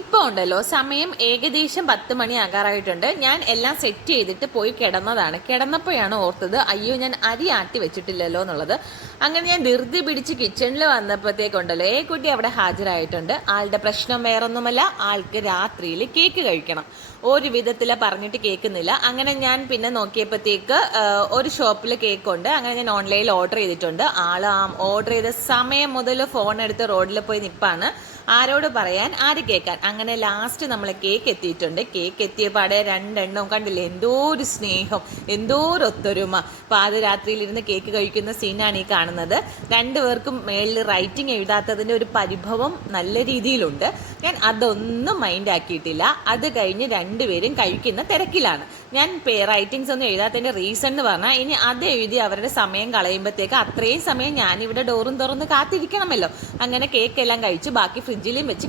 ഇപ്പോൾ ഉണ്ടല്ലോ സമയം ഏകദേശം 10 മണി ആകാറായിട്ടുണ്ട്. ഞാൻ എല്ലാം സെറ്റ് ചെയ്തിട്ട് പോയി കിടന്നതാണ്. കിടന്നപ്പോഴാണ് ഓർത്തത് അയ്യോ ഞാൻ അരി ആട്ടി വെച്ചിട്ടില്ലല്ലോ എന്നുള്ളത്. അങ്ങനെ ഞാൻ ധൃതി പിടിച്ച് കിച്ചണിൽ വന്നപ്പോഴത്തേക്കുണ്ടല്ലോ കുട്ടി അവിടെ ഹാജരായിട്ടുണ്ട്. ആളുടെ പ്രശ്നം വേറൊന്നുമല്ല, ആൾക്ക് രാത്രിയിൽ കേക്ക് കഴിക്കണം. ഒരു വിധത്തിൽ പറഞ്ഞിട്ട് കേൾക്കുന്നില്ല. അങ്ങനെ ഞാൻ പിന്നെ നോക്കിയപ്പോഴത്തേക്ക് ഒരു ഷോപ്പിൽ കേക്ക് ഉണ്ട്. അങ്ങനെ ഞാൻ ഓൺലൈനിൽ ഓർഡർ ചെയ്തിട്ടുണ്ട്. ആൾ ഓർഡർ ചെയ്ത സമയം മുതൽ ഫോൺ എടുത്ത് റോഡിൽ പോയി നിൽപ്പാണ്. ആരോട് പറയാൻ ആര് കേൾക്കാൻ. അങ്ങനെ ലാസ്റ്റ് നമ്മൾ കേക്ക് എത്തിയിട്ടുണ്ട്. കേക്ക് എത്തിയ പാടെ രണ്ടെണ്ണം കണ്ടില്ലേ, എന്തോ ഒരു സ്നേഹം, എന്തോ ഒരു ഒത്തൊരുമ. പാതിരാത്രിയിലിരുന്ന് കേക്ക് കഴിക്കുന്ന സീനാണ് ഈ കാണുന്നത്. രണ്ടുപേർക്കും മേളിൽ റൈറ്റിംഗ് എഴുതാത്തതിൻ്റെ ഒരു പരിഭവം നല്ല രീതിയിലുണ്ട്. ഞാൻ അതൊന്നും മൈൻഡ് ആക്കിയിട്ടില്ല. അത് കഴിഞ്ഞ് രണ്ടുപേരും കഴിക്കുന്ന തിരക്കിലാണ്. ഞാൻ റൈറ്റിങ്സ് ഒന്നും എഴുതാത്തതിൻ്റെ റീസൺ എന്ന് പറഞ്ഞാൽ ഇനി അത് എഴുതി അവരുടെ സമയം കളയുമ്പോഴത്തേക്ക് അത്രയും സമയം ഞാനിവിടെ ഡോറും തുറന്ന് കാത്തിരിക്കണമല്ലോ. അങ്ങനെ കേക്ക് എല്ലാം കഴിച്ച് ബാക്കി ഫ്രിഡ്ജിലും വെച്ച്